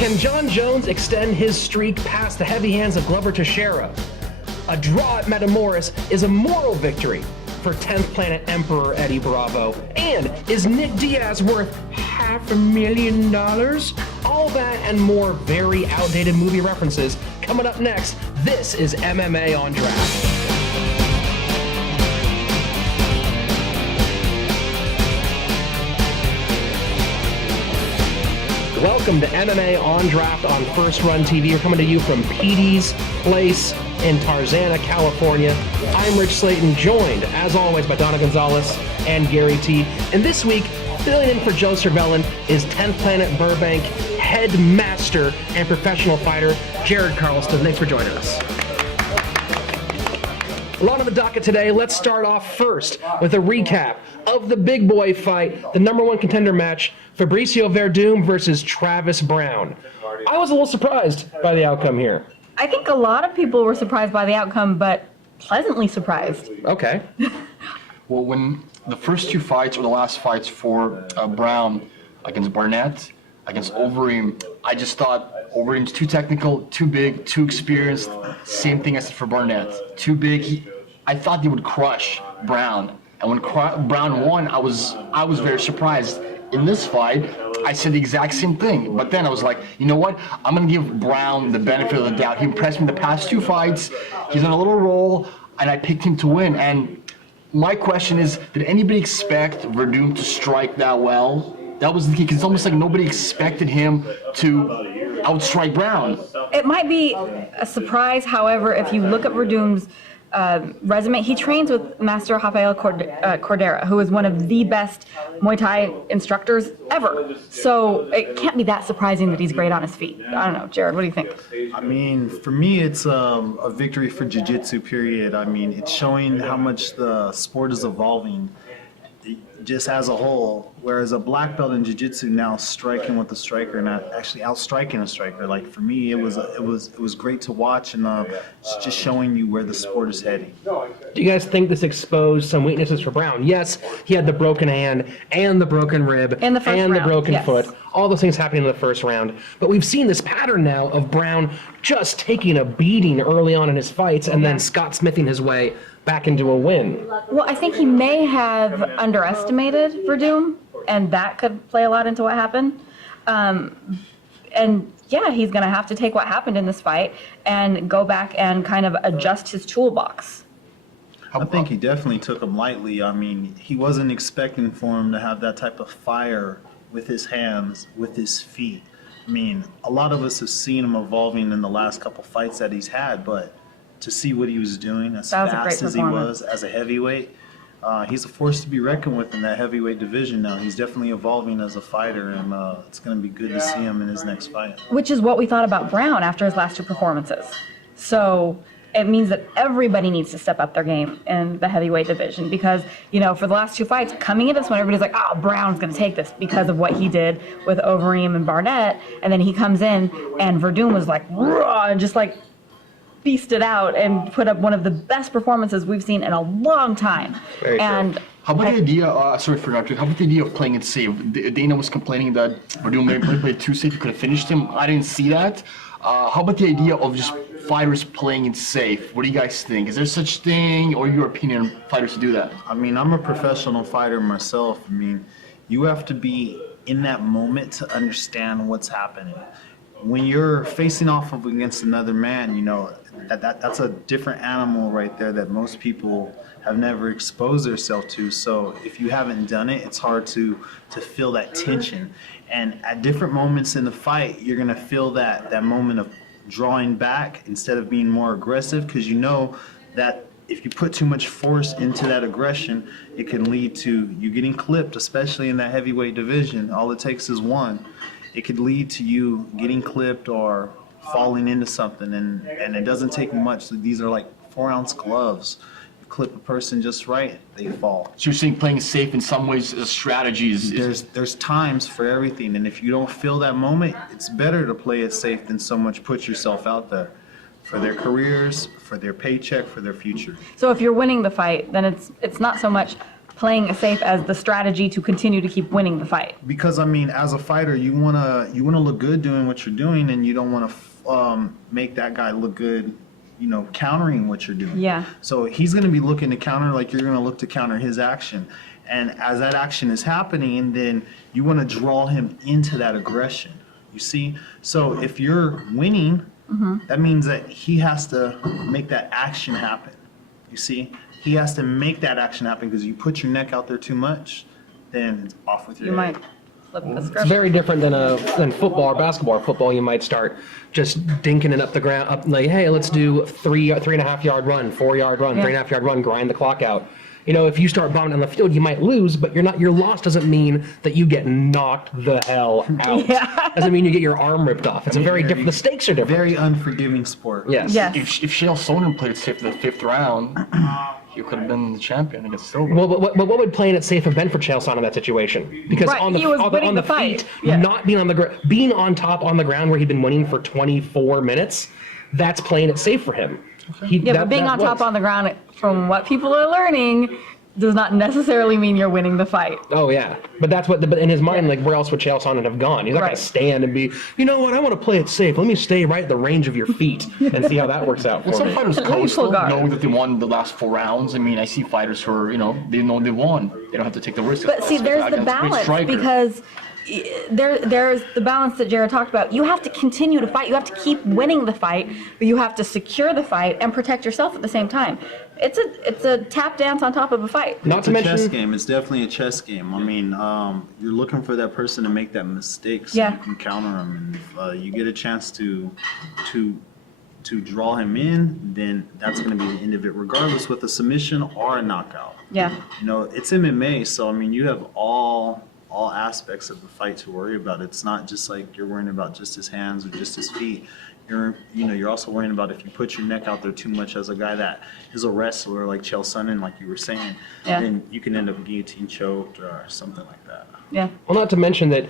Can John Jones extend his streak past the heavy hands of Glover Teixeira? A draw at Metamoris is a moral victory for 10th Planet Emperor Eddie Bravo. And is Nick Diaz worth $500,000? All that and more very outdated movie references coming up next. This is MMA on Draft. Welcome to MMA on Draft on First Run TV. We're coming to you from Petey's Place in Tarzana, California. I'm Rich Slaton, joined, as always, by Dawna Gonzales and Gary T. And this week, filling in for Joe Cervelin is 10th Planet Burbank headmaster and professional fighter, Jared Carlston. Thanks for joining us. A lot on the docket today. Let's start off first with a recap of the big boy fight, the #1 contender match, Fabricio Werdum versus Travis Browne. I was a little surprised by the outcome here. I think a lot of people were surprised by the outcome, but pleasantly surprised. Okay. Well, when the first two fights, or the last fights for Browne against Barnett, against Overeem, I just thought Overeem's too technical, too big, too experienced. Same thing I said for Barnett. Too big. I thought he would crush Browne. And when Browne won, I was very surprised. In this fight, I said the exact same thing. But then I was like, you know what? I'm going to give Browne the benefit of the doubt. He impressed me the past two fights. He's on a little roll, and I picked him to win. And my question is, did anybody expect Werdum to strike that well? That was the key, because it's almost like nobody expected him to outstrike Browne. It might be a surprise, however, if you look at Werdum's resume. He trains with Master Rafael Cordera, who is one of the best Muay Thai instructors ever. So it can't be that surprising that he's great on his feet. I don't know, Jared, what do you think? I mean, for me, it's a victory for jiu-jitsu, period. I mean, it's showing how much the sport is evolving just as a whole, whereas a black belt in jiu-jitsu now striking with the striker, not actually outstriking a striker. Like, for me, it was great to watch, and it's just showing you where the sport is heading. Do you guys think this exposed some weaknesses for Browne? Yes, he had the broken hand and the broken rib and the broken yes. foot. All those things happening in the first round. But we've seen this pattern now of Browne just taking a beating early on in his fights and then Scott Smithing his way back into a win. Well, I think he may have underestimated Werdum, and that could play a lot into what happened. And yeah, he's going to have to take what happened in this fight and go back and kind of adjust his toolbox. I think he definitely took him lightly. I mean, he wasn't expecting for him to have that type of fire with his hands, with his feet. I mean, a lot of us have seen him evolving in the last couple fights that he's had, but to see what he was doing as fast as he was as a heavyweight, he's a force to be reckoned with in that heavyweight division now. He's definitely evolving as a fighter, and it's going to be good to see him in his next fight. Which is what we thought about Browne after his last two performances. So it means that everybody needs to step up their game in the heavyweight division because, you know, for the last two fights, coming into this one, everybody's like, oh, Browne's going to take this because of what he did with Overeem and Barnett. And then he comes in, and Werdum was like, raw, and just like beasted out and put up one of the best performances we've seen in a long time. And how about the idea, sorry for interrupting, how about the idea of playing it safe? Dana was complaining that Werdum maybe played too safe, he could have finished him. I didn't see that. How about the idea of just fighters playing it safe? What do you guys think? Is there such thing, or your opinion, fighters to do that? I mean, I'm a professional fighter myself. I mean, you have to be in that moment to understand what's happening. When you're facing off against another man, you know, that's a different animal right there that most people have never exposed themselves to. So if you haven't done it, it's hard to feel that tension. And at different moments in the fight, you're going to feel that moment of drawing back instead of being more aggressive, because you know that if you put too much force into that aggression, it can lead to you getting clipped, especially in that heavyweight division. All it takes is one. It could lead to you getting clipped or falling into something, and it doesn't take much. So these are like 4-ounce gloves. You clip a person just right, they fall. So you're saying playing it safe in some ways is a strategy? There's times for everything, and if you don't feel that moment, it's better to play it safe than so much put yourself out there for their careers, for their paycheck, for their future. so if you're winning the fight, then it's not so much playing it safe as the strategy to continue to keep winning the fight. Because I mean, as a fighter, you wanna look good doing what you're doing, and you don't want to make that guy look good, countering what you're doing. Yeah. So he's going to be looking to counter like you're going to look to counter his action, and as that action is happening, then you want to draw him into that aggression. You see, so if you're winning, that means that he has to make that action happen. You see, he has to make that action happen, because you put your neck out there too much, then it's off with your You head. might flip the It's script. very different than football or basketball. Football, you might start just dinking it up the ground, up like, hey, let's do 3.5 yard run, 4 yard run, Yeah. 3.5 yard run, grind the clock out. If you start bombing on the field, you might lose, but your loss doesn't mean that you get knocked the hell out. Yeah. Doesn't mean you get your arm ripped off. It's a very different. The stakes are different. Very unforgiving sport. Yes. Yes. If Sonnen played safe for the 5th round, he could have been the champion against Silva. Well, what would playing it safe have been for Chael Sonnen in that situation? Because Right, on the he was on winning the the fight. feet, Yeah. not being on the being on top on the ground where he'd been winning for 24 minutes, that's playing it safe for him. Yeah, but being on top on the ground, from what people are learning, does not necessarily mean you're winning the fight. Oh yeah, but that's what. But in his mind, like, where else would Chael Sonnen have gone? He's not Right. gonna stand and be, you know what? I want to play it safe. Let me stay right at the range of your feet and see how that works out for Some me. fighters Full coast guard. knowing that they won the last 4 rounds. I mean, I see fighters who are, they know they won. They don't have to take the risk. But see, there's the Against a great balance, striker. because there's the balance that Jared talked about. You have to continue to fight. You have to keep winning the fight, but you have to secure the fight and protect yourself at the same time. It's a tap dance on top of a fight. Not It's to a mention, chess game. It's definitely a chess game. I mean, you're looking for that person to make that mistake so Yeah. you can counter them. And if you get a chance to draw him in, then that's going to be the end of it, regardless with a submission or a knockout. Yeah. It's MMA, so I mean, you have all aspects of the fight to worry about. It's not just like you're worrying about just his hands or just his feet. You're also worrying about if you put your neck out there too much as a guy that is a wrestler like Chael Sonnen, like you were saying, Yeah. then you can end up guillotine choked or something like that. Yeah. well, not to mention that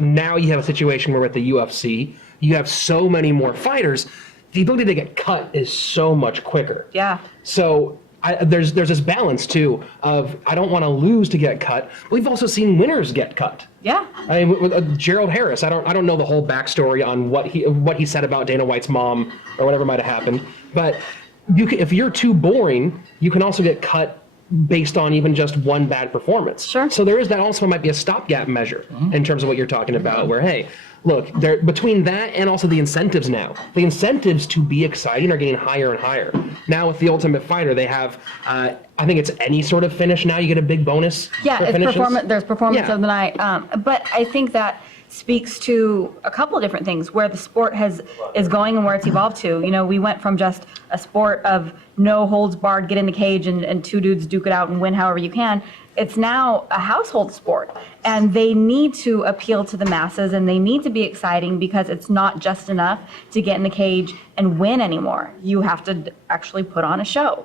now you have a situation where at the UFC, you have so many more fighters. The ability to get cut is so much quicker. Yeah. So there's this balance too of I don't want to lose to get cut. But we've also seen winners get cut. Yeah. I mean, with Gerald Harris, I don't know the whole backstory on what he said about Dana White's mom or whatever might have happened. But if you're too boring, you can also get cut based on even just one bad performance. Sure. So that also might be a stopgap measure in terms of what you're talking about. Where hey, look, between that and also the incentives now, the incentives to be exciting are getting higher and higher. Now with the Ultimate Fighter, they have, I think it's any sort of finish now, you get a big bonus. Yeah, for it's finishes. there's performance Yeah. of the night. But I think that speaks to a couple of different things, where the sport is going and where it's evolved to. We went from just a sport of no holds barred, get in the cage and two dudes duke it out and win however you can. It's now a household sport, and they need to appeal to the masses, and they need to be exciting, because it's not just enough to get in the cage and win anymore. You have to actually put on a show.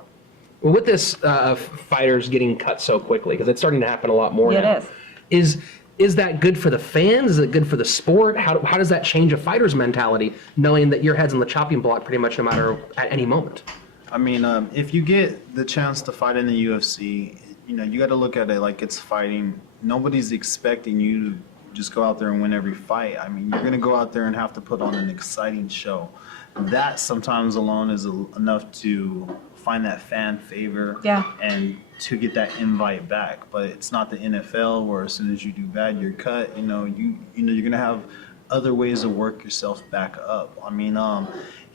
Well, with this fighters getting cut so quickly, because it's starting to happen a lot more Yeah, now. it is. Is that good for the fans? Is it good for the sport? How does that change a fighter's mentality, knowing that your head's on the chopping block pretty much no matter at any moment? I mean, if you get the chance to fight in the UFC, you got to look at it like it's fighting. Nobody's expecting you to just go out there and win every fight. I mean, you're going to go out there and have to put on an exciting show. That sometimes alone is enough to find that fan favor, Yeah. and to get that invite back. But it's not the NFL where as soon as you do bad, you're cut. You're going to have other ways to work yourself back up. I mean,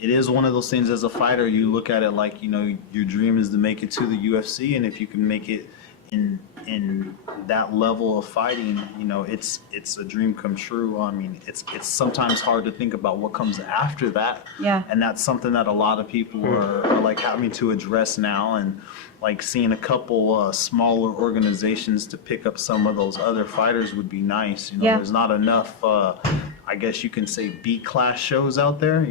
it is one of those things as a fighter, you look at it like, your dream is to make it to the UFC, and if you can make it in that level of fighting, it's a dream come true. I mean, it's sometimes hard to think about what comes after that. Yeah. And that's something that a lot of people are like having to address now, and like seeing a couple smaller organizations to pick up some of those other fighters would be nice. Yeah. There's not enough, I guess you can say, B-class shows out there.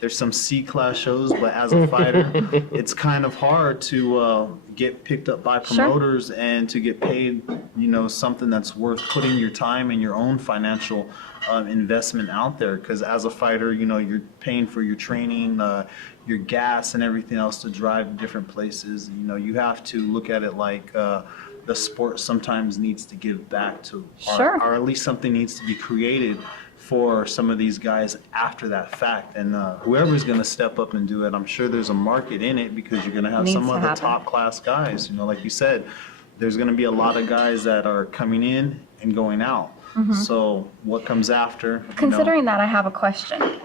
There's some C-class shows, but as a fighter, it's kind of hard to get picked up by promoters and to get paid, something that's worth putting your time and your own financial investment out there. Because as a fighter, you're paying for your training, your gas and everything else to drive to different places. You have to look at it like the sport sometimes needs to give back to, Sure. or at least something needs to be created for some of these guys after that fact. And whoever's going to step up and do it, I'm sure there's a market in it, because you're going to have Needs some to of the happen. top class guys. You know, like you said, there's going to be a lot of guys that are coming in and going out. So what comes after? Considering that, I have a question.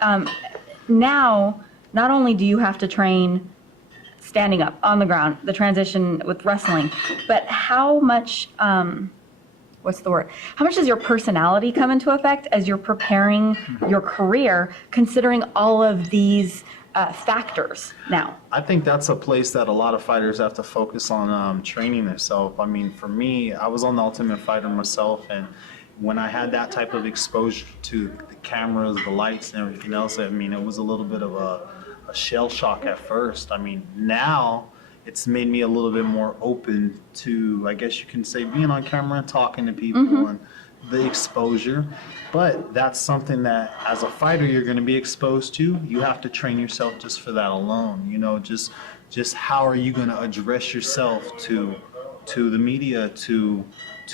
Now, not only do you have to train standing up on the ground, the transition with wrestling, but how much, what's the word? How much does your personality come into effect as you're preparing your career, considering all of these factors now? I think that's a place that a lot of fighters have to focus on, training themselves. I mean, for me, I was on the Ultimate Fighter myself, and when I had that type of exposure to the cameras, the lights, and everything else, I mean, it was a little bit of a shell shock at first. I mean, now it's made me a little bit more open to, I guess you can say, being on camera and talking to people and the exposure. But that's something that, as a fighter, you're going to be exposed to. You have to train yourself just for that alone. You know, just how are you going to address yourself to the media, to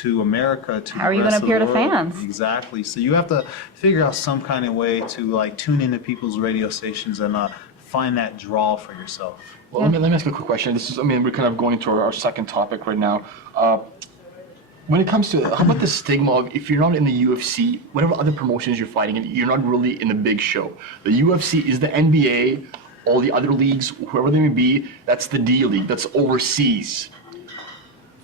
America, to How are the you rest gonna appear of to the world. fans? Exactly. So you have to figure out some kind of way to like tune into people's radio stations and find that draw for yourself. Well, let me ask you a quick question. This is, I mean, we're kind of going into our second topic right now. When it comes to, how about the stigma of if you're not in the UFC, whatever other promotions you're fighting in, you're not really in the big show. The UFC is the NBA, all the other leagues, whoever they may be, that's the D League, that's overseas.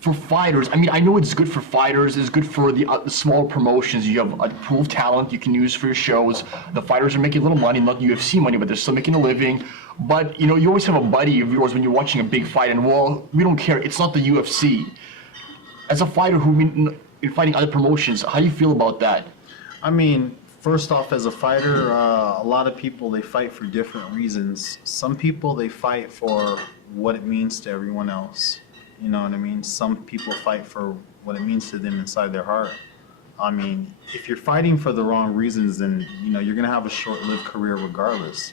For fighters, I mean, I know it's good for fighters, it's good for the small promotions. You have a pool of talent you can use for your shows. The fighters are making a little money, not UFC money, but they're still making a living. But, you know, you always have a buddy of yours when you're watching a big fight, and, well, we don't care, it's not the UFC. As a fighter you're fighting other promotions, how do you feel about that? I mean, first off, as a fighter, a lot of people, they fight for different reasons. Some people, they fight for what it means to everyone else. You know what I mean? Some people fight for what it means to them inside their heart. I mean, if you're fighting for the wrong reasons, then, you know, you're going to have a short-lived career regardless.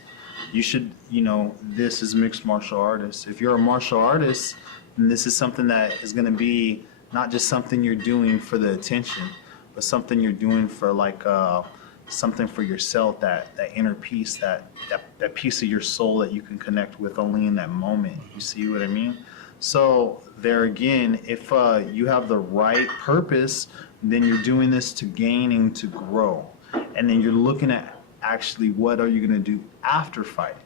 You should, you know, this is mixed martial artists. If you're a martial artist, then this is something that is going to be not just something you're doing for the attention, but something you're doing for like something for yourself, that inner peace, that piece of your soul that you can connect with only in that moment. You see what I mean? So there again, if you have the right purpose, then you're doing this to gain and to grow. And then you're looking at actually what are you going to do after fighting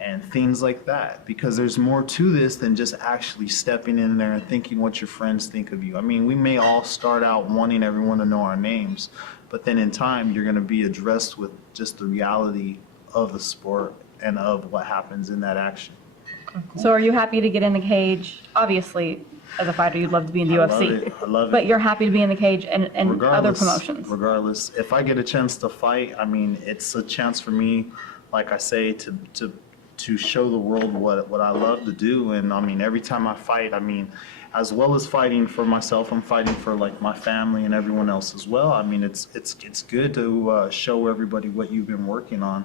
and things like that. Because there's more to this than just actually stepping in there and thinking what your friends think of you. I mean, we may all start out wanting everyone to know our names, but then in time you're going to be addressed with just the reality of the sport and of what happens in that action. So are you happy to get in the cage? Obviously, as a fighter, you'd love to be in the UFC. I love it. But you're happy to be in the cage and other Regardless, promotions. Regardless, if I get a chance to fight, I mean, it's a chance for me, like I say, to show the world what I love to do. And I mean, every time I fight, I mean, as well as fighting for myself, I'm fighting for like my family and everyone else as well. I mean, it's good to show everybody what you've been working on.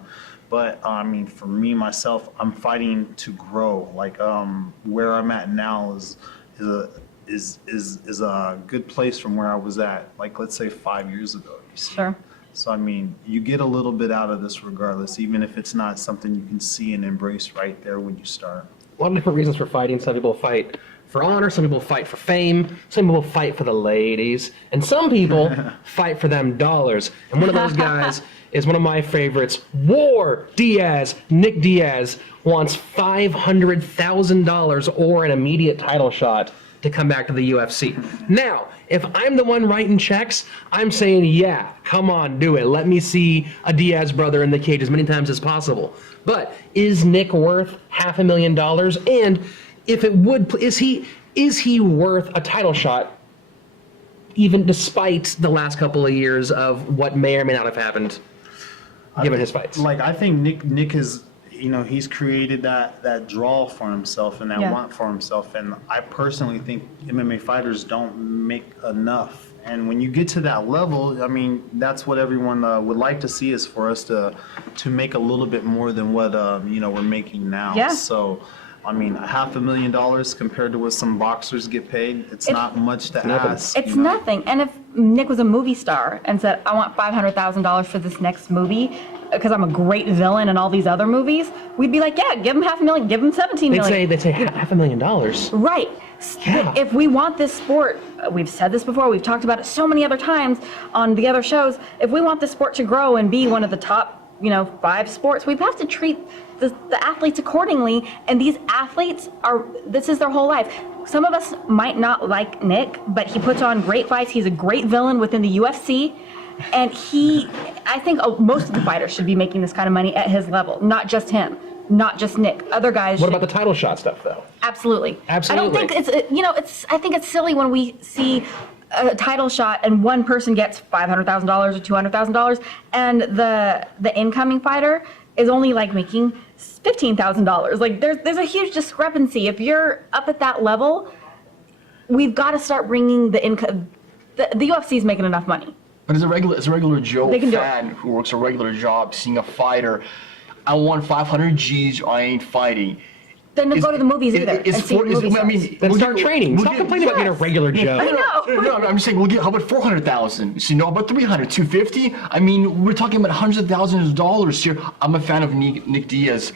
But I mean, for me, myself, I'm fighting to grow. Like where I'm at now is a good place from where I was at, like let's say 5 years ago. You see? Sure. So I mean, you get a little bit out of this regardless, even if it's not something you can see and embrace right there when you start. A lot of different reasons for fighting. Some people fight for honor, some people fight for fame, some people fight for the ladies, and some people fight for them dollars. And one of those guys is one of my favorites, War Diaz. Nick Diaz wants $500,000 or an immediate title shot to come back to the UFC. Now, if I'm the one writing checks, I'm saying, yeah, come on, do it. Let me see a Diaz brother in the cage as many times as possible. But is Nick worth $500,000? And if it would, is he worth a title shot, even despite the last couple of years of what may or may not have happened, given his fights? Like, I think Nick has, you know, he's created that draw for himself and that want for himself. And I personally think MMA fighters don't make enough. And when you get to that level, I mean, that's what everyone would like to see, is for us to make a little bit more than what, you know, we're making now. Yeah. So, I mean, $500,000 compared to what some boxers get paid, it's not much to nothing. ask. It's you know? nothing. And if Nick was a movie star and said, I want $500,000 for this next movie because I'm a great villain in all these other movies, we'd be like, yeah, give him $500,000, give him $17 million. They'd say $500,000. Right. Yeah. If we want this sport, we've said this before, we've talked about it so many other times on the other shows, if we want this sport to grow and be one of the top, 5 sports, we have to treat the athletes accordingly. And these athletes this is their whole life. Some of us might not like Nick, but he puts on great fights. He's a great villain within the UFC. And I think most of the fighters should be making this kind of money at his level, not just him. Not just Nick. Other guys. What about the title shot stuff, though? Absolutely. Absolutely. I don't think I think it's silly when we see a title shot and one person gets $500,000 or $200,000, and the incoming fighter is only like making $15,000. Like there's a huge discrepancy. If you're up at that level, we've got to start bringing the income. The UFC is making enough money. But as a regular Joe They can do fan who works a regular job, seeing a fighter, I want 500 G's, I ain't fighting. Then to go to the movies either. Then Start training. Stop complaining about being a regular Joe. I know. No, I'm just saying, how about 400,000? So, about 300, 250? I mean, we're talking about hundreds of thousands of dollars here. I'm a fan of Nick Diaz.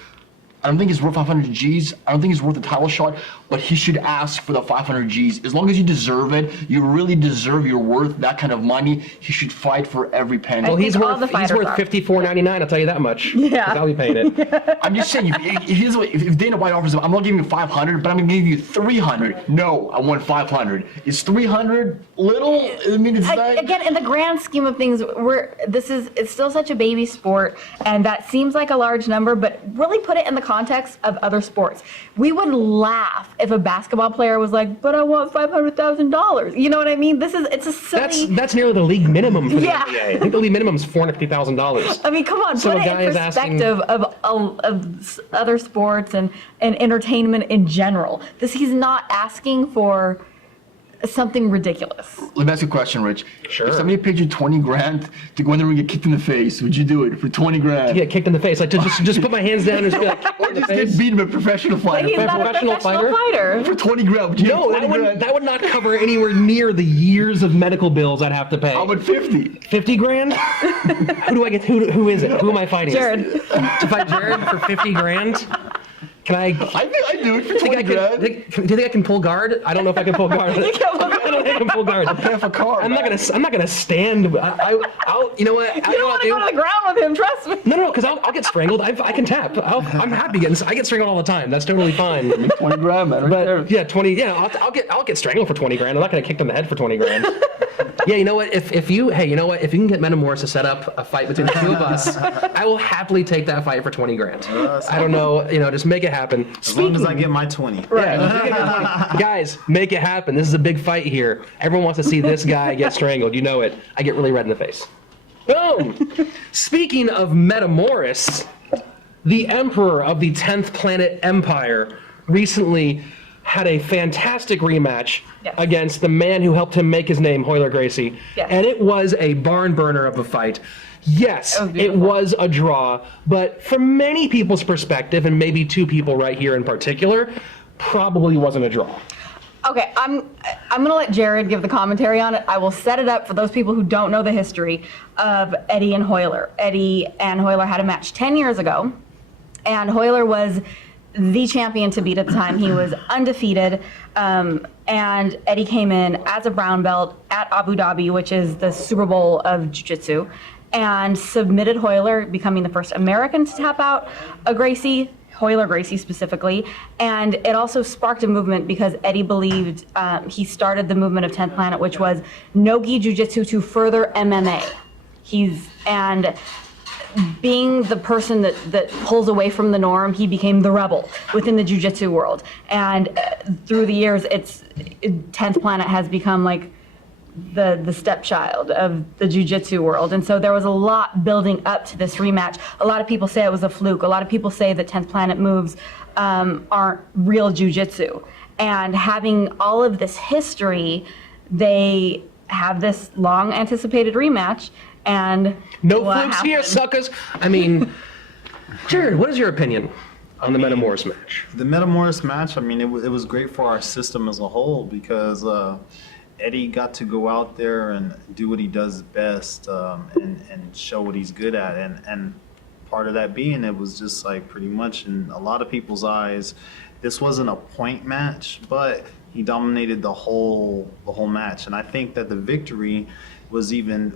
I don't think he's worth 500 G's. I don't think he's worth a title shot, but he should ask for the 500 G's. As long as you deserve it, you really deserve your worth, that kind of money, he should fight for every penny. Well, he's all the worth fighters are. $54.99, I'll tell you that much. Yeah. 'Cause I'll be paying it. I'm just saying, if Dana White offers him, I'm not giving you 500, but I'm going to give you 300. No, I want 500. Is 300 little? I mean, it's not... Again, in the grand scheme of things, it's still such a baby sport, and that seems like a large number, but really put it in the context of other sports. We would laugh if a basketball player was like, but I want $500,000. You know what I mean? It's a silly... That's nearly the league minimum for the Yeah. NBA. I think the league minimum is $450,000. I mean, come on, So put a it guy in is asking- perspective of other sports and entertainment in general. He's not asking for something ridiculous. Let me ask you a question, Rich. Sure. If somebody paid you 20 grand to go in there and get kicked in the face, would you do it for 20 grand? Get kicked in the face. Like to just put my hands down and just be like, kicked Or in the just face. get beaten by a professional fighter? He's not a professional professional fighter. For 20 grand, would you No, get 20 grand? that would not cover anywhere near the years of medical bills I'd have to pay. How about 50? 50 grand? Who do I get? Who is it? Who am I fighting? Jared. To fight Jared for 50 grand? Can I? I think I'd do it for think 20 I grand. do you think I can pull guard? I don't know if I can pull guard. I don't think I can pull guard. Pay off a car. I'm not gonna stand. I'll. You know what? You don't want to go to the ground with him, trust me. No, because I'll get strangled. I can tap. I'm happy getting. I get strangled all the time. That's totally fine. 20 grand, man. Right there. But yeah, 20. Yeah, I'll get strangled for 20 grand. I'm not gonna kick in the head for 20 grand. Yeah, you know what? If you can get Metamoris to set up a fight between the two of us, I will happily take that fight for 20 grand. I don't know. Just make it happen. As long as I get my 20. Yeah, guys, make it happen. This is a big fight here. Everyone wants to see this guy get strangled. You know it. I get really red in the face. Boom! Speaking of Metamoris, the Emperor of the 10th Planet Empire recently had a fantastic rematch against the man who helped him make his name, Royler Gracie. Yes. And it was a barn burner of a fight. Yes, it was a draw, but from many people's perspective, and maybe two people right here in particular, probably wasn't a draw. Okay, I'm gonna let Jared give the commentary on it. I will set it up for those people who don't know the history of Eddie and Royler. Eddie and Royler had a match 10 years ago, and Royler was the champion to beat at the time. He was undefeated, and Eddie came in as a brown belt at Abu Dhabi, which is the Super Bowl of Jiu-Jitsu, and submitted Royler, becoming the first American to tap out a Gracie, Royler Gracie specifically. And it also sparked a movement because Eddie believed, he started the movement of 10th Planet, which was no-gi jiu-jitsu to further MMA. And being the person that pulls away from the norm, he became the rebel within the jiu-jitsu world. And through the years, 10th Planet has become like the stepchild of the jiu-jitsu world. And so there was a lot building up to this rematch. A lot of people say it was a fluke. A lot of people say that 10th Planet moves aren't real jiu-jitsu. And having all of this history, they have this long anticipated rematch. And no flukes here, suckers. I mean, Jared, what is your opinion? on the Metamoris match? The Metamoris match, I mean, it was great for our system as a whole because Eddie got to go out there and do what he does best and show what he's good at. And part of that being, it was just like pretty much in a lot of people's eyes, this wasn't a point match, but he dominated the whole match. And I think that the victory was even,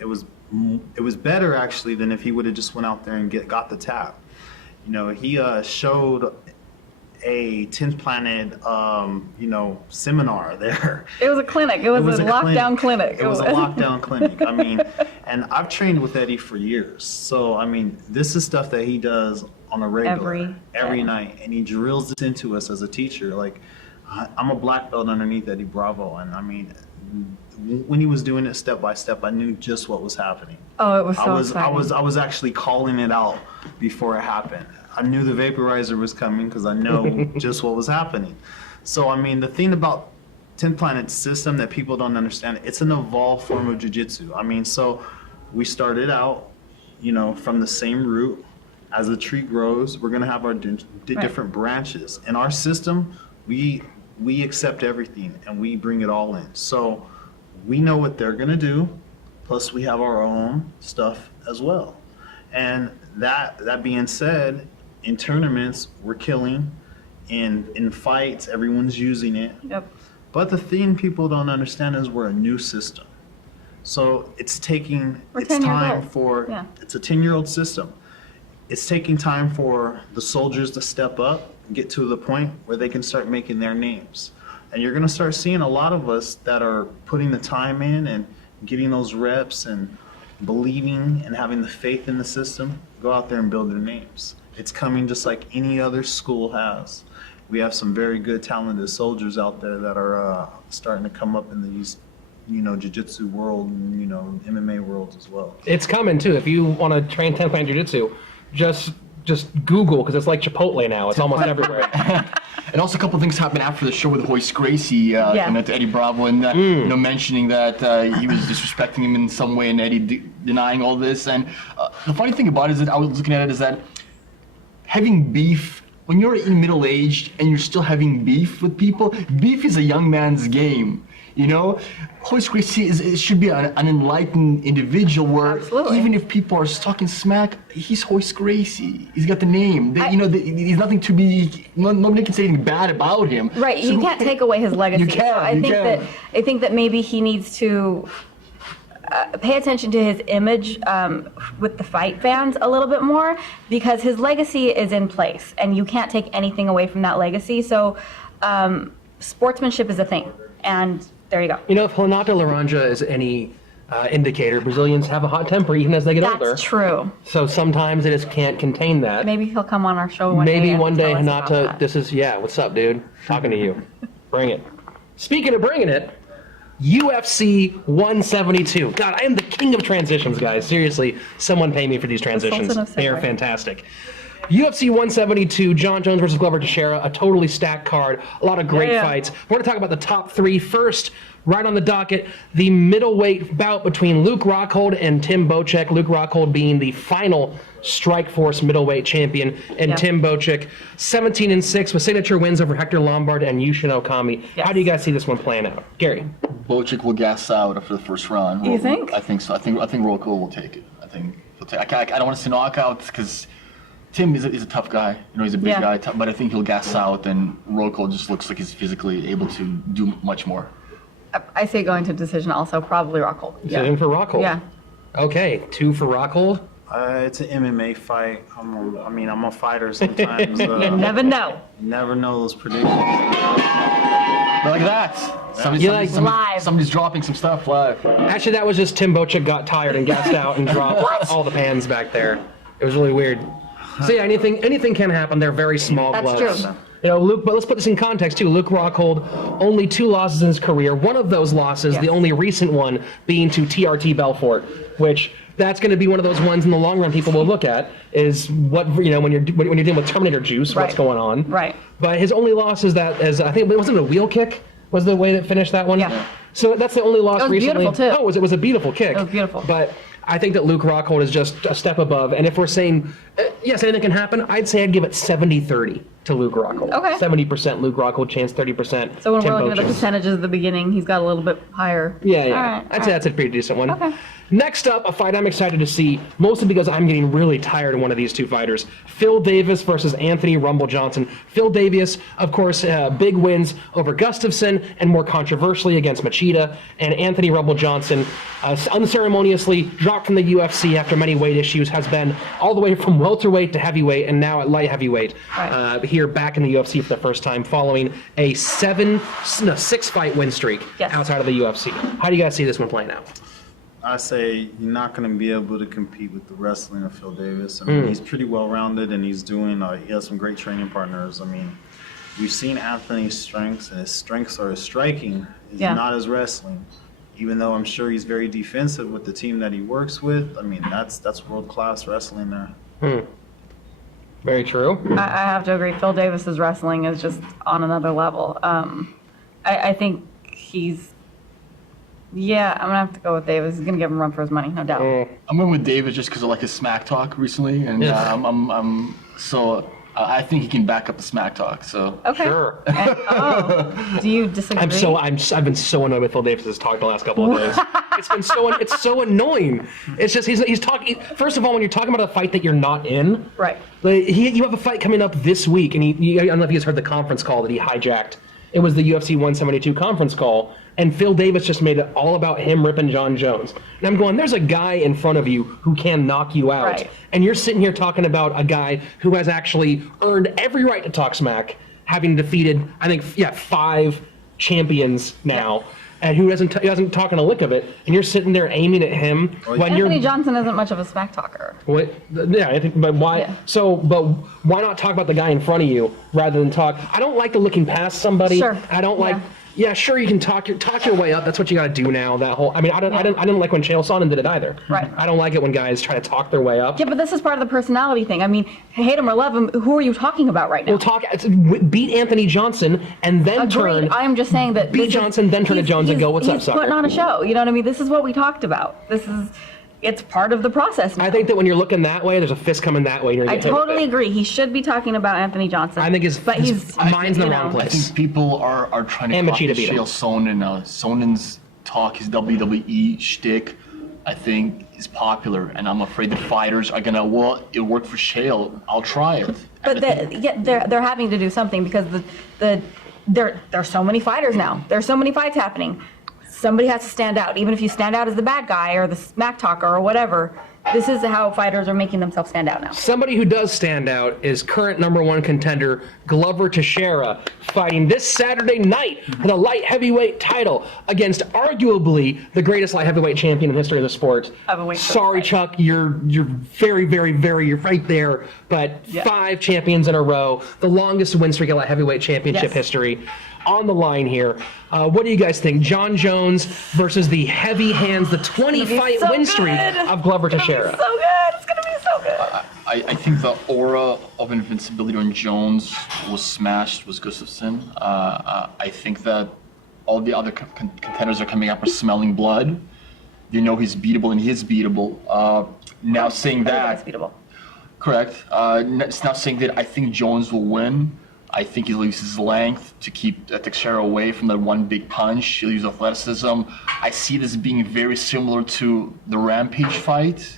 it was better actually than if he would have just went out there and got the tap. You know, he showed a 10th Planet, seminar there. It was a clinic. It was a lockdown clinic. It was a lockdown clinic. I mean, and I've trained with Eddie for years. So, I mean, this is stuff that he does on a regular, every night. And he drills this into us as a teacher. Like, I'm a black belt underneath Eddie Bravo. And I mean, when he was doing it step by step, I knew just what was happening. Oh, it was so exciting. I was actually calling it out before it happened. I knew the vaporizer was coming because I know just what was happening. So, I mean, the thing about 10th Planet's system that people don't understand, it's an evolved form of jiu-jitsu. I mean, so we started out, from the same root. As the tree grows, we're going to have our different branches. In our system, we accept everything and we bring it all in. So we know what they're going to do, plus we have our own stuff as well. And that being said, in tournaments, we're killing. In fights, everyone's using it. Yep. But the thing people don't understand is we're a new system. So it's taking, it's time for, it's a 10-year-old system. It's taking time for the soldiers to step up and get to the point where they can start making their names. And you're gonna start seeing a lot of us that are putting the time in and getting those reps and believing and having the faith in the system, go out there and build their names. It's coming just like any other school has. We have some very good, talented soldiers out there that are starting to come up in these, jiu-jitsu world and, MMA worlds as well. It's coming too. If you want to train 10th Planet Jiu-Jitsu, just Google, because it's like Chipotle now. It's almost everywhere. And also a couple of things happened after the show with Hoist Gracie and Eddie Bravo, and mentioning that he was disrespecting him in some way, and Eddie denying all this. And the funny thing about it is that I was looking at it is that having beef, when you're middle-aged and you're still having beef with people, beef is a young man's game. Hoist Gracie should be an enlightened individual where even if people are talking smack, he's Hoist Gracie. He's got the name. He's nothing to be. Nobody can say anything bad about him. Right. So you can't take away his legacy. You can't. So I think that maybe he needs to pay attention to his image with the fight fans a little bit more, because his legacy is in place, and you can't take anything away from that legacy. So sportsmanship is a thing, and there you go. If Renato Laranja is any indicator, Brazilians have a hot temper even as they get older. That's true. So sometimes they just can't contain that. Maybe he'll come on our show one day. Maybe one day, tell us about Renato, that. this is, what's up, dude? Talking to you. Bring it. Speaking of bringing it, UFC 172. God, I am the king of transitions, guys. Seriously, someone pay me for these transitions. They are fantastic. UFC 172, John Jones versus Glover Teixeira, a totally stacked card, a lot of great fights. We're going to talk about the top three. First, right on the docket, the middleweight bout between Luke Rockhold and Tim Bochek. Luke Rockhold being the final Strikeforce middleweight champion, and Tim Bochek 17-6 with signature wins over Hector Lombard and Yushin Okami. How do you guys see this one playing out? Gary? Bochek will gas out after the first round. You think? I think so. I think Rockhold will take it. I think he'll take. I don't want to say knockouts because Tim is a tough guy. He's a big guy, but I think he'll gas out, and Rockhold just looks like he's physically able to do much more. I say going to decision also, probably Rockhold. Decision for Rockhold. Yeah. Okay, 2 for Rockhold. It's an MMA fight. I'm a fighter sometimes. You never know. Never know those predictions. Like that. Somebody's dropping some stuff live. Actually, that was just Tim Bochek got tired and gassed out and dropped all the pans back there. It was really weird. So yeah, anything can happen. They're very small gloves. That's true. Luke, but let's put this in context too. Luke Rockhold, only 2 losses in his career. One of those losses, the only recent one, being to TRT Belfort, which that's going to be one of those ones in the long run people will look at is what when you're dealing with Terminator juice, what's going on. Right. But his only loss is that I think it wasn't a wheel kick was the way that finished that one. Yeah. So that's the only loss It was recently. beautiful, too. Oh, it was a beautiful kick. It was beautiful. But I think that Luke Rockhold is just a step above. And if we're saying, yes, anything can happen, I'd say I'd give it 70-30 to Luke Rockhold. Okay. 70% Luke Rockhold chance, 30% So when Tim we're looking at the Boetsch. percentages at the beginning, he's got a little bit higher. Yeah. All right, I'd say that's a pretty decent one. Okay. Next up, a fight I'm excited to see, mostly because I'm getting really tired of one of these two fighters. Phil Davis versus Anthony Rumble Johnson. Phil Davis, of course, big wins over Gustafsson and more controversially against Machida. And Anthony Rumble Johnson, unceremoniously dropped from the UFC after many weight issues, has been all the way from welterweight to heavyweight and now at light heavyweight. Right. Here back in the UFC for the first time following a 6-fight win streak Yes. outside of the UFC. How do you guys see this one playing out? I say you're not going to be able to compete with the wrestling of Phil Davis. I mean, he's pretty well-rounded, and he's doing. He has some great training partners. I mean, we've seen Anthony's strengths, and his strengths are his striking, is not his wrestling. Even though I'm sure he's very defensive with the team that he works with. I mean, that's world-class wrestling there. Very true. I have to agree. Phil Davis's wrestling is just on another level. I think he's. Yeah, I'm gonna have to go with Davis. He's gonna give him a run for his money, no doubt. I'm going with David just because I like his smack talk recently, and I think he can back up the smack talk. So Okay. Sure. And, do you disagree? I've been so annoyed with Phil Davis's talk the last couple of days. It's so annoying. It's just he's talking. First of all, when you're talking about a fight that you're not in, Right. You have a fight coming up this week, and I don't know if you guys heard the conference call that he hijacked. It was the UFC 172 conference call, and Phil Davis just made it all about him ripping John Jones. And I'm going, there's a guy in front of you who can knock you out. Right. And you're sitting here talking about a guy who has actually earned every right to talk smack, having defeated, I think, 5 champions now, and who hasn't talking a lick of it. And you're sitting there aiming at him when Anthony Johnson isn't much of a smack talker. What? Yeah, I think. But why? Yeah. But why not talk about the guy in front of you rather than talk? I don't like the looking past somebody. Sure. I don't like. Yeah, sure, you can talk your way up. That's what you got to do now. That whole. I mean, I didn't like when Chael Sonnen did it either. Right. I don't like it when guys try to talk their way up. Yeah, but this is part of the personality thing. I mean, hate him or love him, who are you talking about right now? Beat Anthony Johnson and then Agreed. turn. I'm just saying that Beat Johnson, then turn to Jones and go, "What's up, he's sucker?" putting on a show. You know what I mean? This is what we talked about. It's part of the process now. I think that when you're looking that way, there's a fist coming that way. And you're I gonna get hit with totally it. agree. He should be talking about Anthony Johnson. I think his mind's in the you wrong know. I place. think people are trying to And copy Machida beat him. Chael Sonnen. Sonnen's talk, his WWE shtick, I think is popular, and I'm afraid the fighters are gonna. Well, it worked for Chael. I'll try it. But they're having to do something because there's so many fighters now. There's so many fights happening. Somebody has to stand out. Even if you stand out as the bad guy or the smack talker or whatever, this is how fighters are making themselves stand out now. Somebody who does stand out is current #1 contender Glover Teixeira, fighting this Saturday night for the light heavyweight title against arguably the greatest light heavyweight champion in the history of the sport. I've been waiting for Sorry, this Chuck, you're very, very, very, you're right there. But 5 champions in a row, the longest win streak in light heavyweight championship history. On the line here. What do you guys think? John Jones versus the heavy hands, the 20-fight so win streak good. of Glover Teixeira. So good. It's going to be so good. I think the aura of invincibility on Jones was smashed with Gustafsson. I think that all the other contenders are coming up are smelling blood. They know he's beatable, and he is beatable. Now saying that, Everybody's beatable. correct. It's now saying that I think Jones will win. I think he leaves his length to keep Teixeira away from that one big punch. He'll use athleticism. I see this being very similar to the Rampage fight,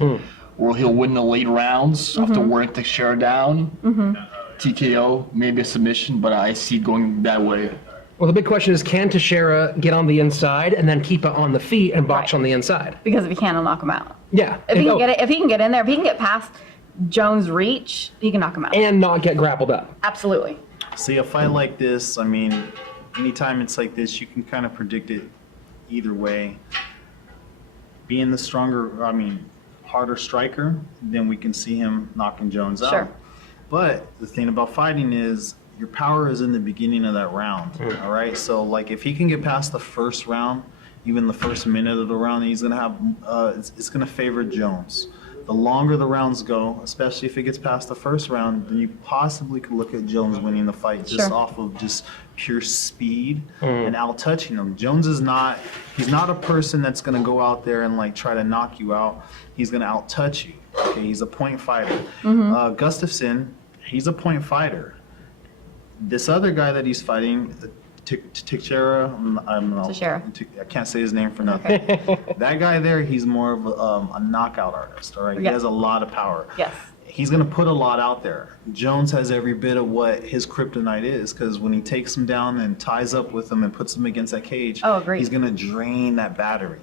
where he'll win the late rounds after wearing Teixeira down. TKO, maybe a submission, but I see it going that way. Well, the big question is, can Teixeira get on the inside and then keep it on the feet and box Right. on the inside? Because if he can, he'll knock him out. Yeah. If he can get in there, if he can get past Jones' reach, he can knock him out. And not get grappled up. Absolutely. See, a fight like this, I mean, anytime it's like this, you can kind of predict it either way. Being the stronger, harder striker, then we can see him knocking Jones out. Sure. But the thing about fighting is your power is in the beginning of that round, all right? So, like, if he can get past the first round, even the first minute of the round, he's going to have, it's going to favor Jones. The longer the rounds go, especially if it gets past the first round, then you possibly could look at Jones winning the fight just Sure. off of just pure speed and out touching him. Jones is not, he's not a person that's going to go out there and like try to knock you out. He's going to out touch you. Okay, he's a point fighter. Gustafsson, he's a point fighter. This other guy that he's fighting, Teixeira, I can't say his name for nothing. That guy there, he's more of a knockout artist, all right? He has a lot of power. Yes. He's going to put a lot out there. Jones has every bit of what his kryptonite is, because when he takes him down and ties up with him and puts him against that cage, he's going to drain that battery.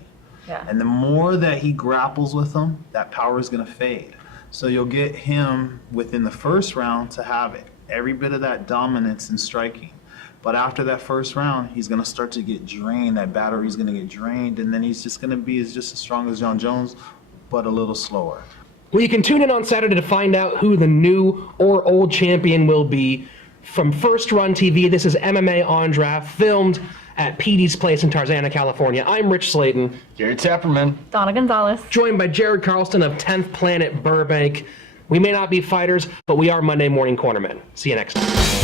Yeah. And the more that he grapples with him, that power is going to fade. So you'll get him within the first round to have it, every bit of that dominance in striking. But after that first round, he's going to start to get drained. That battery's going to get drained, and then he's just going to be just as strong as John Jones, but a little slower. Well, you can tune in on Saturday to find out who the new or old champion will be. From First Run TV, this is MMA on Draft, filmed at Petey's Place in Tarzana, California. I'm Rich Slaton. Gary Teperman. Dawna Gonzales. Joined by Jared Carlston of 10th Planet Burbank. We may not be fighters, but we are Monday Morning Cornermen. See you next time.